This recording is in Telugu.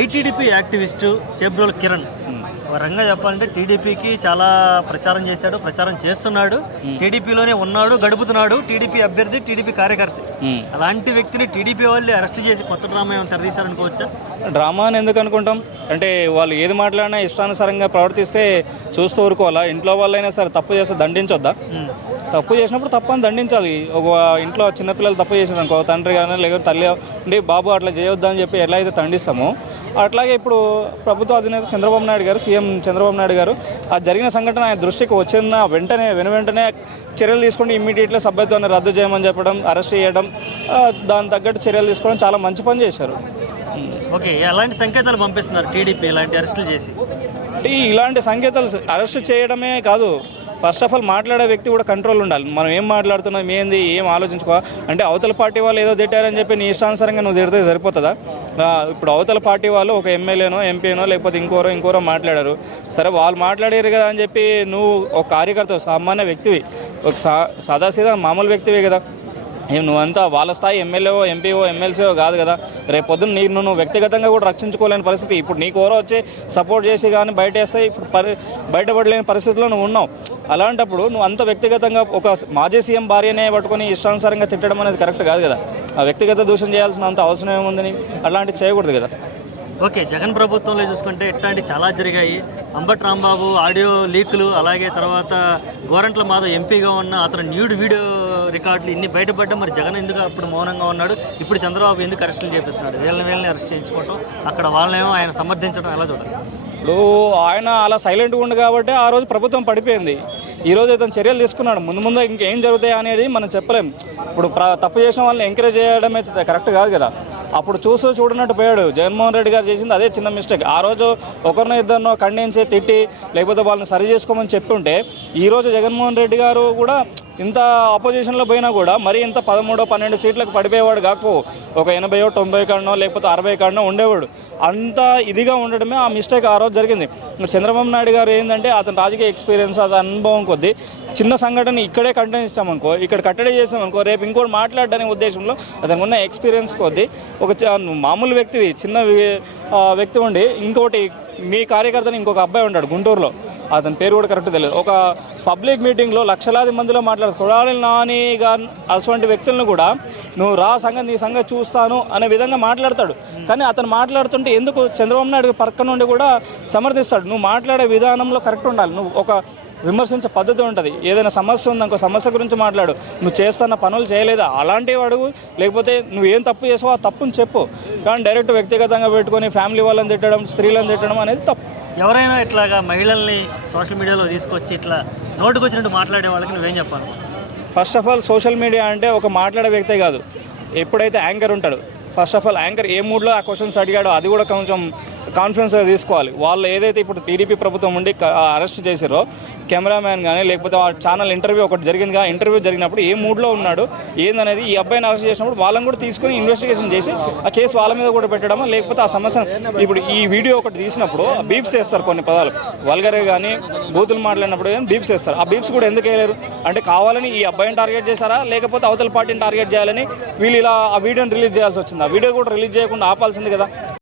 ఐటీడీపీ యాక్టివిస్టు చేబ్రోలు కిరణ్ ఒక రంగా చెప్పాలంటే టీడీపీకి చాలా ప్రచారం చేశాడు, ప్రచారం చేస్తున్నాడు, టీడీపీలోనే ఉన్నాడు, గడుపుతున్నాడు, టీడీపీ అభ్యర్థి, టీడీపీ కార్యకర్త. అలాంటి వ్యక్తిని టీడీపీ వాళ్ళు అరెస్ట్ చేసి కొత్త డ్రామా ఏమైనా తెరదీశారనుకోవచ్చా? డ్రామా అని ఎందుకు అనుకుంటాం? అంటే వాళ్ళు ఏది మాట్లాడినా ఇష్టానుసారంగా ప్రవర్తిస్తే చూస్తూ ఊరుకోవాలా? ఇంట్లో వాళ్ళైనా సరే తప్పు చేస్తే దండించొద్దా? తప్పు చేసినప్పుడు తప్పని దండించాలి. ఒక ఇంట్లో చిన్నపిల్లలు తప్పు చేసారు అనుకో, తండ్రి కానీ లేకపోతే తల్లి ఉండి బాబు అట్లా చేయొద్దా అని చెప్పి ఎలా అయితే దండిస్తామో, అట్లాగే ఇప్పుడు ప్రభుత్వ అధినేత చంద్రబాబు నాయుడు గారు, సీఎం చంద్రబాబు నాయుడు గారు ఆ జరిగిన సంఘటన ఆయన దృష్టికి వచ్చిన వెంటనే వెంటనే చర్యలు తీసుకుంటే ఇమ్మీడియట్లీ సభ్యత్వాన్ని రద్దు చేయమని చెప్పడం, అరెస్ట్ చేయడం, దాని తగ్గట్టు చర్యలు తీసుకోవడం చాలా మంచి పని చేశారు. ఓకే, ఎలాంటి సంకేతాలు పంపిస్తున్నారు టీడీపీ ఇలాంటి అరెస్టులు చేసి? ఇలాంటి సంకేతాలు అరెస్ట్ చేయడమే కాదు, ఫస్ట్ ఆఫ్ ఆల్ మాట్లాడే వ్యక్తి కూడా కంట్రోల్ ఉండాలి. మనం ఏం మాట్లాడుతున్నాం, ఏంది, ఏం ఆలోచించుకో అంటే అవతల పార్టీ వాళ్ళు ఏదో తిట్టారని చెప్పి నీ ఇష్టానుసారంగా నువ్వు తిడితే సరిపోతుందా? ఇప్పుడు అవతల పార్టీ వాళ్ళు ఒక ఎమ్మెల్యేనో ఎంపీనో లేకపోతే ఇంకోరో మాట్లాడారు, సరే వాళ్ళు మాట్లాడారు కదా అని చెప్పి నువ్వు ఒక కార్యకర్త, సామాన్య వ్యక్తివి, ఒక సాదాసీదా మామూలు వ్యక్తివి కదా, నువ్వంతా వాళ్ళ స్థాయి ఎమ్మెల్యేవో ఎంపీఓ ఎమ్మెల్సీఓ కాదు కదా. రేపు పొద్దున్న నువ్వు వ్యక్తిగతంగా కూడా రక్షించుకోలేని పరిస్థితి. ఇప్పుడు నీకు ఎవరో వచ్చి సపోర్ట్ చేసి కానీ బయట వేస్తే ఇప్పుడు బయటపడలేని పరిస్థితిలో నువ్వు ఉన్నావు. అలాంటప్పుడు నువ్వు అంత వ్యక్తిగతంగా ఒక మాజీ సీఎం భార్యనే పట్టుకొని ఇష్టానుసారంగా తిట్టడం అనేది కరెక్ట్ కాదు కదా. ఆ వ్యక్తిగత దూషణ చేయాల్సిన అంత అవసరం ఏముందని అలాంటివి చేయకూడదు కదా. ఓకే, జగన్ ప్రభుత్వంలో చూసుకుంటే ఇట్లాంటివి చాలా జరిగాయి. అంబటి రాంబాబు ఆడియో లీకులు, అలాగే తర్వాత గోరంట్ల మాధవ్ ఎంపీగా ఉన్న అతను న్యూడ్ వీడియో రికార్డులు ఇన్ని బయటపడ్డా మరి జగన్ ఎందుకు అప్పుడు మౌనంగా ఉన్నాడు? ఇప్పుడు చంద్రబాబు ఎందుకు అరెస్టులు చేపిస్తున్నాడు? వీళ్ళని అరెస్ట్ చేయించుకోవటం, అక్కడ వాళ్ళనేమో ఆయన సమర్థించడం ఎలా చూడాలి? ఇప్పుడు ఆయన అలా సైలెంట్గా ఉంది కాబట్టి ఆ రోజు ప్రభుత్వం పడిపోయింది. ఈరోజు ఇతను చర్యలు తీసుకున్నాడు. ముందు ఇంకేం జరుగుతాయి అనేది మనం చెప్పలేం. ఇప్పుడు తప్పు చేసిన వాళ్ళని ఎంకరేజ్ చేయడం అయితే కరెక్ట్ కాదు కదా. అప్పుడు చూడనట్టు పోయాడు. జగన్మోహన్ రెడ్డి గారు చేసింది అదే చిన్న మిస్టేక్. ఆ రోజు ఒకరినో ఇద్దరినో ఖండించి తిట్టి లేకపోతే వాళ్ళని సరి చేసుకోమని చెప్తుంటే, ఈరోజు జగన్మోహన్ రెడ్డి గారు కూడా ఇంత ఆపోజిషన్లో పోయినా కూడా మరి ఇంత 13-12 సీట్లకు పడిపోయేవాడు కాకపో, ఒక 80-90 కాడనో లేకపోతే 60 కాడనో ఉండేవాడు. అంత ఇదిగా ఉండడమే ఆ మిస్టేక్ ఆ రోజు జరిగింది. చంద్రబాబు నాయుడు గారు ఏంటంటే అతని రాజకీయ ఎక్స్పీరియన్స్, అతని అనుభవం కొద్దీ చిన్న సంఘటన ఇక్కడే కంటెంట్ ఇస్తామనుకో, ఇక్కడ కట్టడి చేసామనుకో, రేపు ఇంకోటి మాట్లాడడానికి ఉద్దేశంలో అతనికి ఉన్న ఎక్స్పీరియన్స్ కొద్దీ ఒక మామూలు వ్యక్తివి, చిన్న వ్యక్తి ఉండి ఇంకోటి మీ కార్యకర్తని ఇంకొక అబ్బాయి ఉంటాడు గుంటూరులో, అతని పేరు కూడా కరెక్ట్ తెలియదు, ఒక పబ్లిక్ మీటింగ్లో లక్షలాది మందిలో మాట్లాడు కొడాలి నాని గారు అటువంటి వ్యక్తులను కూడా నువ్వు రా సంగతి నీ సంగతి చూస్తాను అనే విధంగా మాట్లాడతాడు. కానీ అతను మాట్లాడుతుంటే ఎందుకు చంద్రబాబు నాయుడు పక్క నుండి కూడా సమర్థిస్తాడు. నువ్వు మాట్లాడే విధానంలో కరెక్ట్ ఉండాలి. నువ్వు ఒక విమర్శించే పద్ధతి ఉంటుంది. ఏదైనా సమస్య ఉందనుకో, సమస్య గురించి మాట్లాడు. నువ్వు చేస్తున్న పనులు చేయలేదా అలాంటివి అడుగు, లేకపోతే నువ్వు ఏం తప్పు చేసావో ఆ తప్పుని చెప్పు. కానీ డైరెక్ట్ వ్యక్తిగతంగా పెట్టుకొని ఫ్యామిలీ వాళ్ళని తిట్టడం, స్త్రీలను తిట్టడం అనేది తప్పు. ఎవరైనా ఇట్లాగా మహిళల్ని సోషల్ మీడియాలో తీసుకొచ్చి ఇట్లా నోటుకు వచ్చినట్టు మాట్లాడే వాళ్ళకి నువ్వేం చెప్పాలి? First of all social media అంటే ఒక మాట్లాడే వ్యక్తే కాదు, ఎప్పుడైతే యాంకర్ ఉంటాడు, ఫస్ట్ ఆఫ్ ఆల్ యాంకర్ ఏ మూడ్లో ఆ క్వశ్చన్స్ అడిగాడో అది కూడా కొంచెం కాన్ఫిడెన్స్గా తీసుకోవాలి. వాళ్ళు ఏదైతే ఇప్పుడు టీడీపీ ప్రభుత్వం ఉండి అరెస్ట్ చేశారో కెమెరామ్యాన్ కానీ లేకపోతే ఆ ఛానల్ ఇంటర్వ్యూ ఒకటి జరిగిందిగా, ఇంటర్వ్యూ జరిగినప్పుడు ఏ మూడ్లో ఉన్నాడు ఏందనేది ఈ అబ్బాయిని అరెస్ట్ చేసినప్పుడు వాళ్ళని కూడా తీసుకొని ఇన్వెస్టిగేషన్ చేసి ఆ కేసు వాళ్ళ మీద కూడా పెట్టడమా, లేకపోతే ఆ సమస్య ఇప్పుడు ఈ వీడియో ఒకటి తీసినప్పుడు బీప్స్ వేస్తారు, కొన్ని పదాలు వల్గరే కానీ బూతులు మాట్లాడినప్పుడు కానీ బీప్స్ వేస్తారు. ఆ బీప్స్ కూడా ఎందుకు వేయలేరు అంటే కావాలని ఈ అబ్బాయిని టార్గెట్ చేశారా, లేకపోతే అవతల పార్టీని టార్గెట్ చేయాలని వీళ్ళు ఇలా ఆ వీడియోని రిలీజ్ చేయాల్సి వచ్చింది. ఆ వీడియో కూడా రిలీజ్ చేయకుండా ఆపాల్సింది కదా.